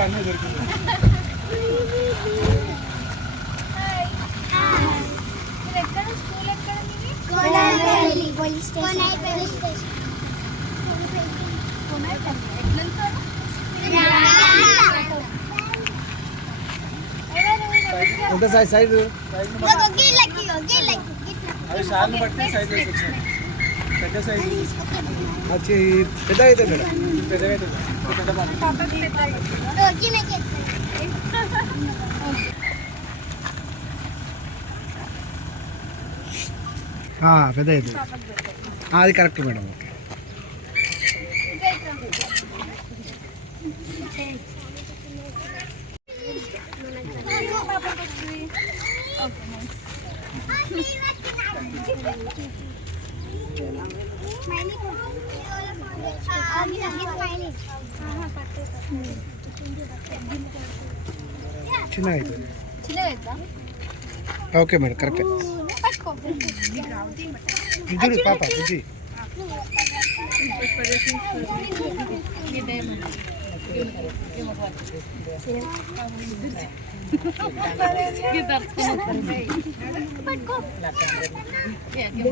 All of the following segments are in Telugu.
అన్నీ దొరికింది. ఎంత సైజ్? సైజ్ అవి షాల్ని బట్టి సైజ్ వేసి వచ్చాయి పెద్ద సైజ్ వచ్చి పెద్ద అయితే మేడం పెద్దగా అయితే పెద్ద బాబు పాపకి పెద్దగా గీళ్ళకి పెద్ద అయితే పాపకి పెద్దగా అది కరెక్ట్ మేడం ఓకే పాపకి వస్తుంది ఓకే నైస్ చిన్న అయితే చిన్న అవుతా ఓకే మేడం కరెక్ట్ పట్టుకో బుజ్జి పాప బుజ్జి అది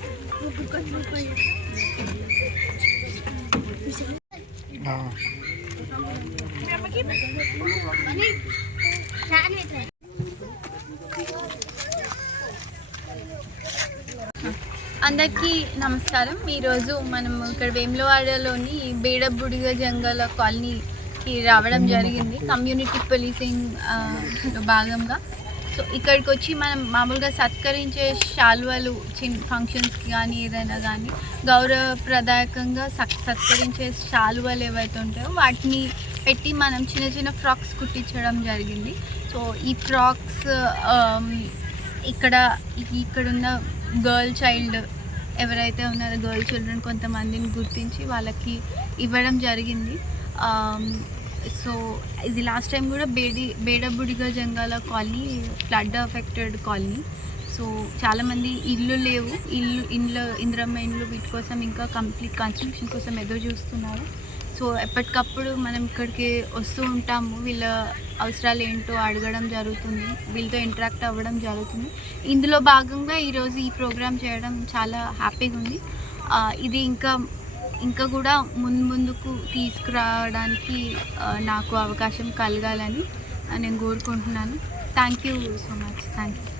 అందరికీ నమస్కారం. ఈరోజు మనం ఇక్కడ వేములవాడలోని బేడబుడిగ జంగల కాలనీకి రావడం జరిగింది. కమ్యూనిటీ పోలీసింగ్ భాగంగా. సో ఇక్కడికి వచ్చి మనం మామూలుగా సత్కరించే శాల్వలు చిన్న ఫంక్షన్స్కి కానీ ఏదైనా కానీ గౌరవప్రదాయకంగా సత్ సత్కరించే శాలువలు ఏవైతే ఉంటాయో వాటిని పెట్టి మనం చిన్న చిన్న ఫ్రాక్స్ కుట్టించడం జరిగింది. సో ఈ ఫ్రాక్స్ ఇక్కడ ఇక్కడున్న గర్ల్ చైల్డ్ ఎవరైతే ఉన్నారో గర్ల్ చిల్డ్రన్ కొంతమందిని గుర్తించి వాళ్ళకి ఇవ్వడం జరిగింది. సో ఇది లాస్ట్ టైం కూడా బేడి బేడబుడిగ Jangala colony flood affected colony. So చాలామంది ఇల్లు లేవు. ఇల్లు ఇండ్లు ఇంద్రమ్మ ఇండ్లు వీటి కోసం ఇంకా కంప్లీట్ కన్స్ట్రక్షన్ కోసం ఎదురు చూస్తున్నారు. సో ఎప్పటికప్పుడు మనం ఇక్కడికి వస్తూ ఉంటాము. వీళ్ళ అవసరాలు ఏంటో అడగడం జరుగుతుంది. వీళ్ళతో ఇంటరాక్ట్ అవ్వడం జరుగుతుంది. ఇందులో భాగంగా ఈరోజు ఈ ప్రోగ్రామ్ చేయడం చాలా హ్యాపీగా ఉంది. ఇది ఇంకా ఇంకా కూడా ముందు ముందుకు తీసుకురావడానికి నాకు అవకాశం కలగాలని నేను కోరుకుంటున్నాను. Thank you so much thank you